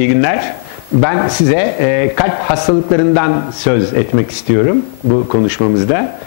İyi günler. Ben size e, kalp hastalıklarından söz etmek istiyorum bu konuşmamızda.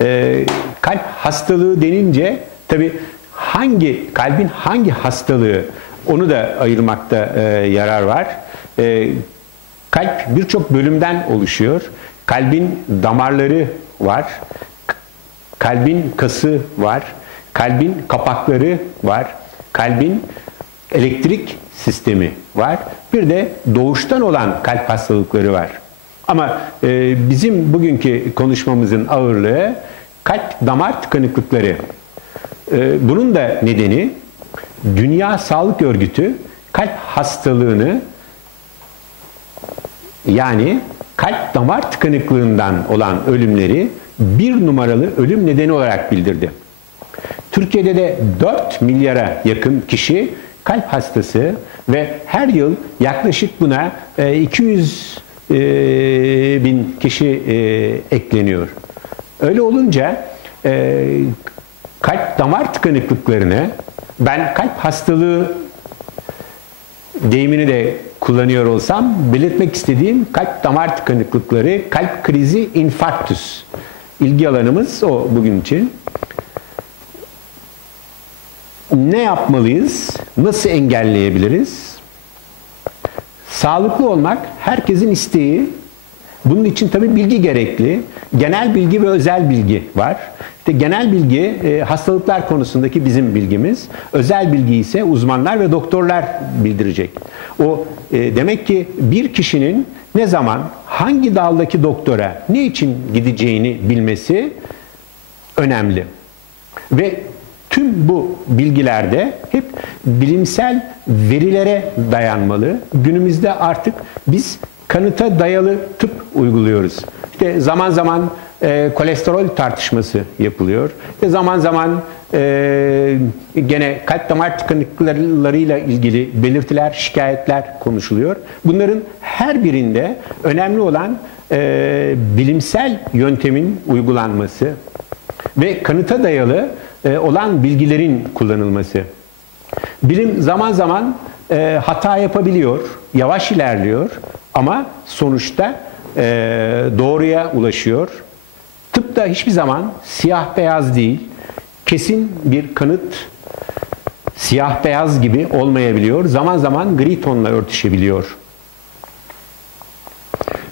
E, kalp hastalığı denince tabi hangi kalbin hangi hastalığı onu da ayırmakta e, yarar var. E, kalp birçok bölümden oluşuyor. Kalbin damarları var. Kalbin kası var. Kalbin kapakları var. Kalbin elektrik sistemi var. Bir de doğuştan olan kalp hastalıkları var. Ama e, bizim bugünkü konuşmamızın ağırlığı kalp damar tıkanıklıkları. E, bunun da nedeni Dünya Sağlık Örgütü kalp hastalığını yani kalp damar tıkanıklığından olan ölümleri bir numaralı ölüm nedeni olarak bildirdi. Türkiye'de de 4 milyara yakın kişi kalp hastası ve her yıl yaklaşık buna 200 e, e, bin kişi e, ekleniyor. Öyle olunca kalp damar tıkanıklıklarını ben kalp hastalığı deyimini de kullanıyor olsam belirtmek istediğim kalp damar tıkanıklıkları, kalp krizi, infarktüs. İlgi alanımız o bugün için ne yapmalıyız? Nasıl engelleyebiliriz? Sağlıklı olmak herkesin isteği. Bunun için tabii bilgi gerekli. Genel bilgi ve özel bilgi var. İşte genel bilgi e, hastalıklar konusundaki bizim bilgimiz. Özel bilgi ise uzmanlar ve doktorlar bildirecek. O e, demek ki bir kişinin ne zaman hangi daldaki doktora ne için gideceğini bilmesi önemli. Ve Tüm bu bilgilerde hep bilimsel verilere dayanmalı. Günümüzde artık biz kanıta dayalı tıp uyguluyoruz. İşte zaman zaman e, kolesterol tartışması yapılıyor. İşte zaman zaman e, gene kalp damar tıkanıklıklarıyla ilgili belirtiler, şikayetler konuşuluyor. Bunların her birinde önemli olan e, bilimsel yöntemin uygulanması ve kanıta dayalı e, olan bilgilerin kullanılması. Bilim zaman zaman e, hata yapabiliyor, yavaş ilerliyor ama sonuçta e, doğruya ulaşıyor. Tıp da hiçbir zaman siyah beyaz değil, kesin bir kanıt siyah beyaz gibi olmayabiliyor. Zaman zaman gri tonla örtüşebiliyor.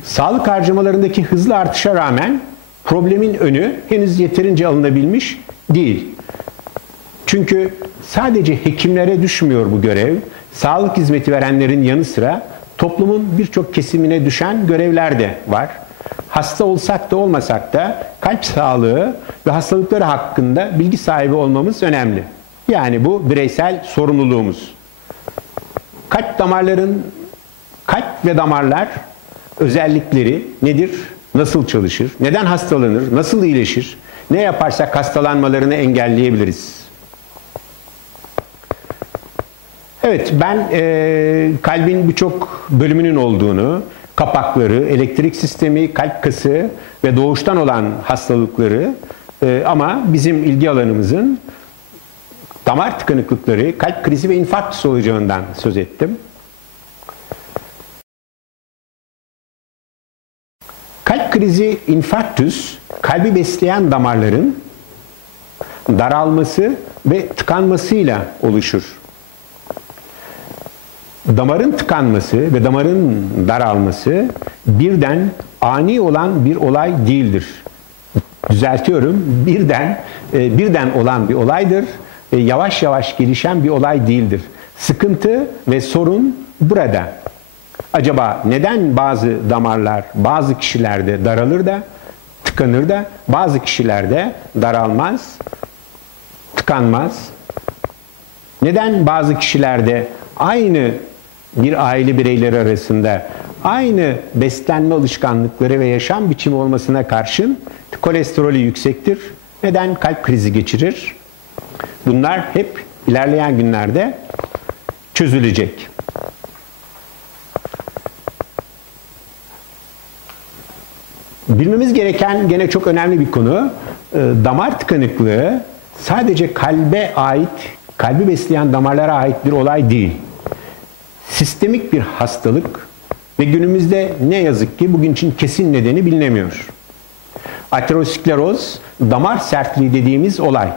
Sağlık harcamalarındaki hızlı artışa rağmen problemin önü henüz yeterince alınabilmiş değil. Çünkü sadece hekimlere düşmüyor bu görev. Sağlık hizmeti verenlerin yanı sıra toplumun birçok kesimine düşen görevler de var. Hasta olsak da olmasak da kalp sağlığı ve hastalıkları hakkında bilgi sahibi olmamız önemli. Yani bu bireysel sorumluluğumuz. Kalp damarların, kalp ve damarlar özellikleri nedir? Nasıl çalışır? Neden hastalanır? Nasıl iyileşir? Ne yaparsak hastalanmalarını engelleyebiliriz? Evet, ben e, kalbin birçok bölümünün olduğunu, kapakları, elektrik sistemi, kalp kası ve doğuştan olan hastalıkları e, ama bizim ilgi alanımızın damar tıkanıklıkları, kalp krizi ve infarkt olacağından söz ettim. Krizi infarktüs, kalbi besleyen damarların daralması ve tıkanmasıyla oluşur damarın tıkanması ve damarın daralması birden ani olan bir olay değildir. Düzeltiyorum. Birden e, birden olan bir olaydır. Yavaş yavaş gelişen bir olay değildir. Sıkıntı ve sorun burada. Acaba neden bazı damarlar bazı kişilerde daralır da tıkanır da bazı kişilerde daralmaz, tıkanmaz? Neden bazı kişilerde aynı bir aile bireyleri arasında aynı beslenme alışkanlıkları ve yaşam biçimi olmasına karşın kolesterolü yüksektir. Neden kalp krizi geçirir? Bunlar hep ilerleyen günlerde çözülecek. Bilmemiz gereken gene çok önemli bir konu. Ee, damar tıkanıklığı sadece kalbe ait, kalbi besleyen damarlara ait bir olay değil sistemik bir hastalık ve günümüzde ne yazık ki bugün için kesin nedeni bilinemiyor. Ateroskleroz damar sertliği dediğimiz olay.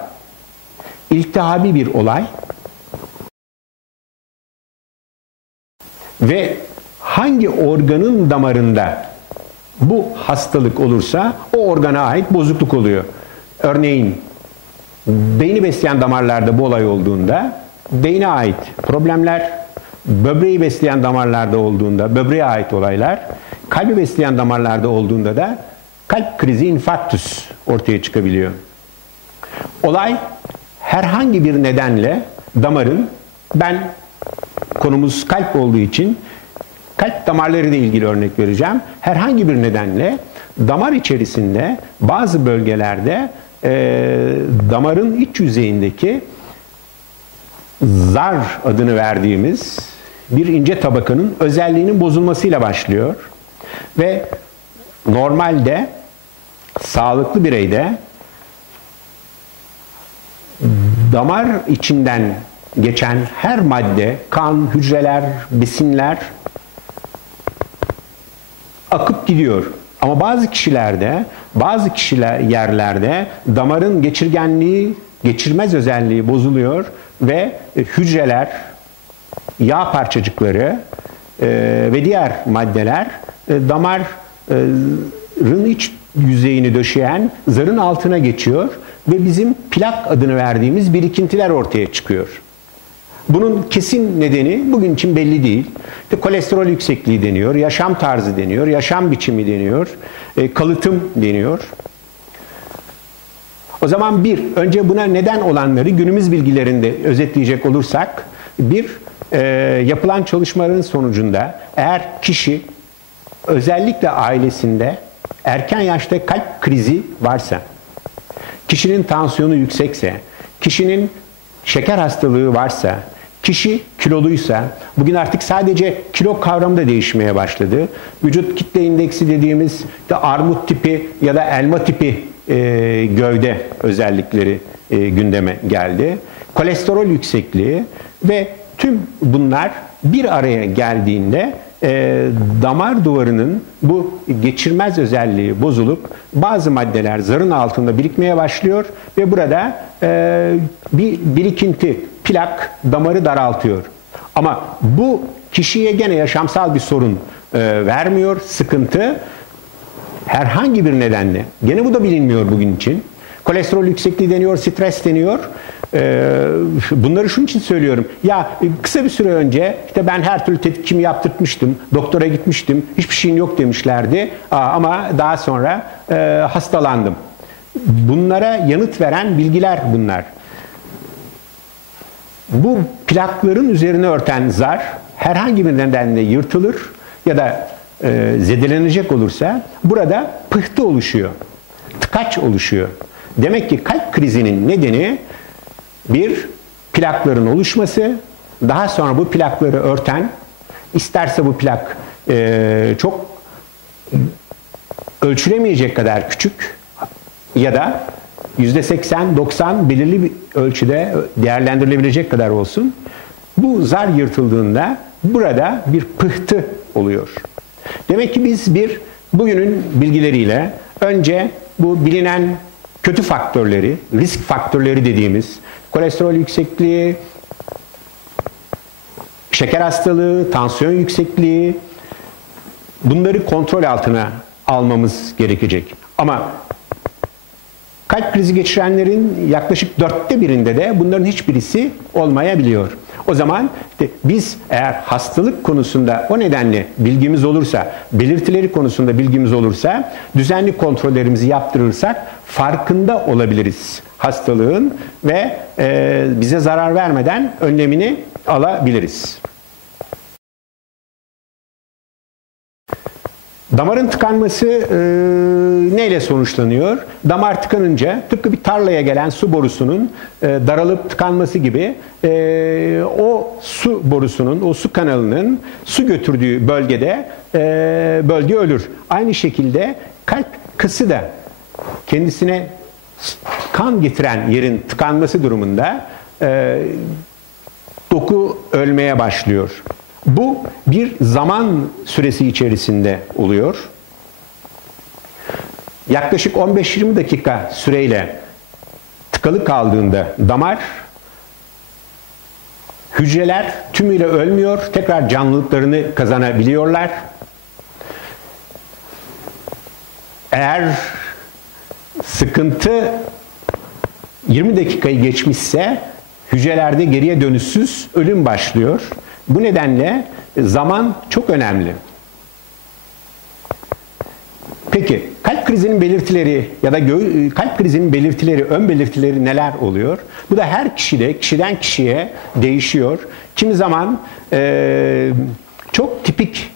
İltihabi bir olay. Ve hangi organın damarında bu hastalık olursa o organa ait bozukluk oluyor. Örneğin beyni besleyen damarlarda bu olay olduğunda beyne ait problemler, böbreği besleyen damarlarda olduğunda böbreğe ait olaylar, kalbi besleyen damarlarda olduğunda da kalp krizi infarktüs ortaya çıkabiliyor. Olay herhangi bir nedenle damarın ben konumuz kalp olduğu için kalp damarları ile ilgili örnek vereceğim. Herhangi bir nedenle damar içerisinde bazı bölgelerde e, damarın iç yüzeyindeki zar adını verdiğimiz bir ince tabakanın özelliğinin bozulmasıyla başlıyor. Ve normalde sağlıklı bireyde damar içinden geçen her madde, kan, hücreler, besinler gidiyor. Ama bazı kişilerde, bazı kişiler yerlerde damarın geçirgenliği, geçirmez özelliği bozuluyor ve e, hücreler, yağ parçacıkları e, ve diğer maddeler e, damarın iç yüzeyini döşeyen zarın altına geçiyor ve bizim plak adını verdiğimiz birikintiler ortaya çıkıyor. Bunun kesin nedeni bugün için belli değil. İşte kolesterol yüksekliği deniyor, yaşam tarzı deniyor, yaşam biçimi deniyor, e, kalıtım deniyor. O zaman bir, önce buna neden olanları günümüz bilgilerinde özetleyecek olursak, bir, e, yapılan çalışmaların sonucunda eğer kişi özellikle ailesinde erken yaşta kalp krizi varsa, kişinin tansiyonu yüksekse, kişinin şeker hastalığı varsa, Kişi kiloluysa, bugün artık sadece kilo kavramı da değişmeye başladı. Vücut kitle indeksi dediğimiz de armut tipi ya da elma tipi e, gövde özellikleri e, gündeme geldi. Kolesterol yüksekliği ve tüm bunlar bir araya geldiğinde e, damar duvarının bu geçirmez özelliği bozulup bazı maddeler zarın altında birikmeye başlıyor ve burada e, bir birikinti, plak damarı daraltıyor. Ama bu kişiye gene yaşamsal bir sorun e, vermiyor, sıkıntı herhangi bir nedenle, gene bu da bilinmiyor bugün için. Kolesterol yüksekliği deniyor, stres deniyor. Ee, bunları şunun için söylüyorum. Ya kısa bir süre önce işte ben her türlü tetkikimi yaptırtmıştım. Doktora gitmiştim. Hiçbir şeyin yok demişlerdi. Ama daha sonra e, hastalandım. Bunlara yanıt veren bilgiler bunlar. Bu plakların üzerine örten zar herhangi bir nedenle yırtılır ya da e, zedelenecek olursa burada pıhtı oluşuyor. Tıkaç oluşuyor. Demek ki kalp krizinin nedeni bir, plakların oluşması, daha sonra bu plakları örten, isterse bu plak e, çok ölçülemeyecek kadar küçük ya da %80-90 belirli bir ölçüde değerlendirilebilecek kadar olsun. Bu zar yırtıldığında burada bir pıhtı oluyor. Demek ki biz bir bugünün bilgileriyle önce bu bilinen kötü faktörleri, risk faktörleri dediğimiz kolesterol yüksekliği, şeker hastalığı, tansiyon yüksekliği bunları kontrol altına almamız gerekecek. Ama kalp krizi geçirenlerin yaklaşık dörtte birinde de bunların hiçbirisi olmayabiliyor. O zaman biz eğer hastalık konusunda o nedenle bilgimiz olursa, belirtileri konusunda bilgimiz olursa, düzenli kontrollerimizi yaptırırsak farkında olabiliriz hastalığın ve bize zarar vermeden önlemini alabiliriz. Damarın tıkanması e, neyle sonuçlanıyor? Damar tıkanınca tıpkı bir tarlaya gelen su borusunun e, daralıp tıkanması gibi e, o su borusunun, o su kanalının su götürdüğü bölgede e, bölge ölür. Aynı şekilde kalp kısı da kendisine kan getiren yerin tıkanması durumunda e, doku ölmeye başlıyor. Bu bir zaman süresi içerisinde oluyor. Yaklaşık 15-20 dakika süreyle tıkalı kaldığında damar hücreler tümüyle ölmüyor, tekrar canlılıklarını kazanabiliyorlar. Eğer sıkıntı 20 dakikayı geçmişse hücrelerde geriye dönüşsüz ölüm başlıyor. Bu nedenle zaman çok önemli. Peki kalp krizinin belirtileri ya da kalp krizinin belirtileri, ön belirtileri neler oluyor? Bu da her kişide, kişiden kişiye değişiyor. Kimi zaman e, çok tipik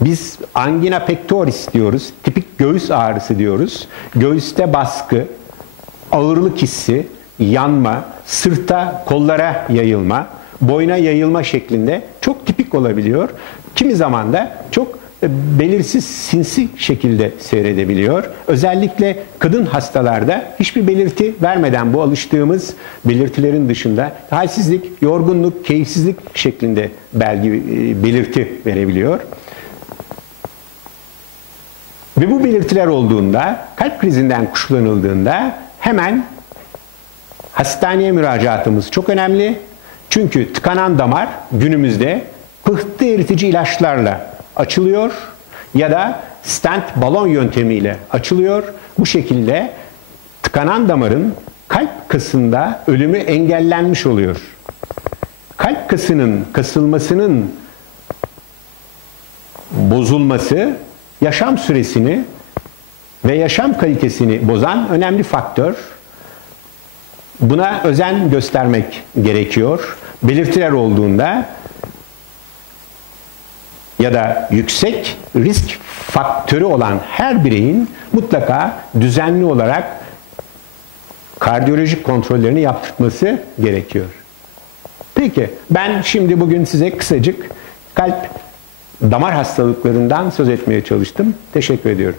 biz angina pectoris diyoruz, tipik göğüs ağrısı diyoruz. Göğüste baskı, ağırlık hissi, yanma, sırta, kollara yayılma, boyuna yayılma şeklinde çok tipik olabiliyor. Kimi zaman da çok e, belirsiz sinsi şekilde seyredebiliyor. Özellikle kadın hastalarda hiçbir belirti vermeden bu alıştığımız belirtilerin dışında halsizlik, yorgunluk, keyifsizlik şeklinde belgi e, belirti verebiliyor. Ve bu belirtiler olduğunda, kalp krizinden kuşkulanıldığında hemen hastaneye müracaatımız çok önemli. Çünkü tıkanan damar günümüzde pıhtı eritici ilaçlarla açılıyor ya da stent balon yöntemiyle açılıyor. Bu şekilde tıkanan damarın kalp kasında ölümü engellenmiş oluyor. Kalp kasının kasılmasının bozulması yaşam süresini ve yaşam kalitesini bozan önemli faktör. Buna özen göstermek gerekiyor. Belirtiler olduğunda ya da yüksek risk faktörü olan her bireyin mutlaka düzenli olarak kardiyolojik kontrollerini yaptırması gerekiyor. Peki ben şimdi bugün size kısacık kalp damar hastalıklarından söz etmeye çalıştım. Teşekkür ediyorum.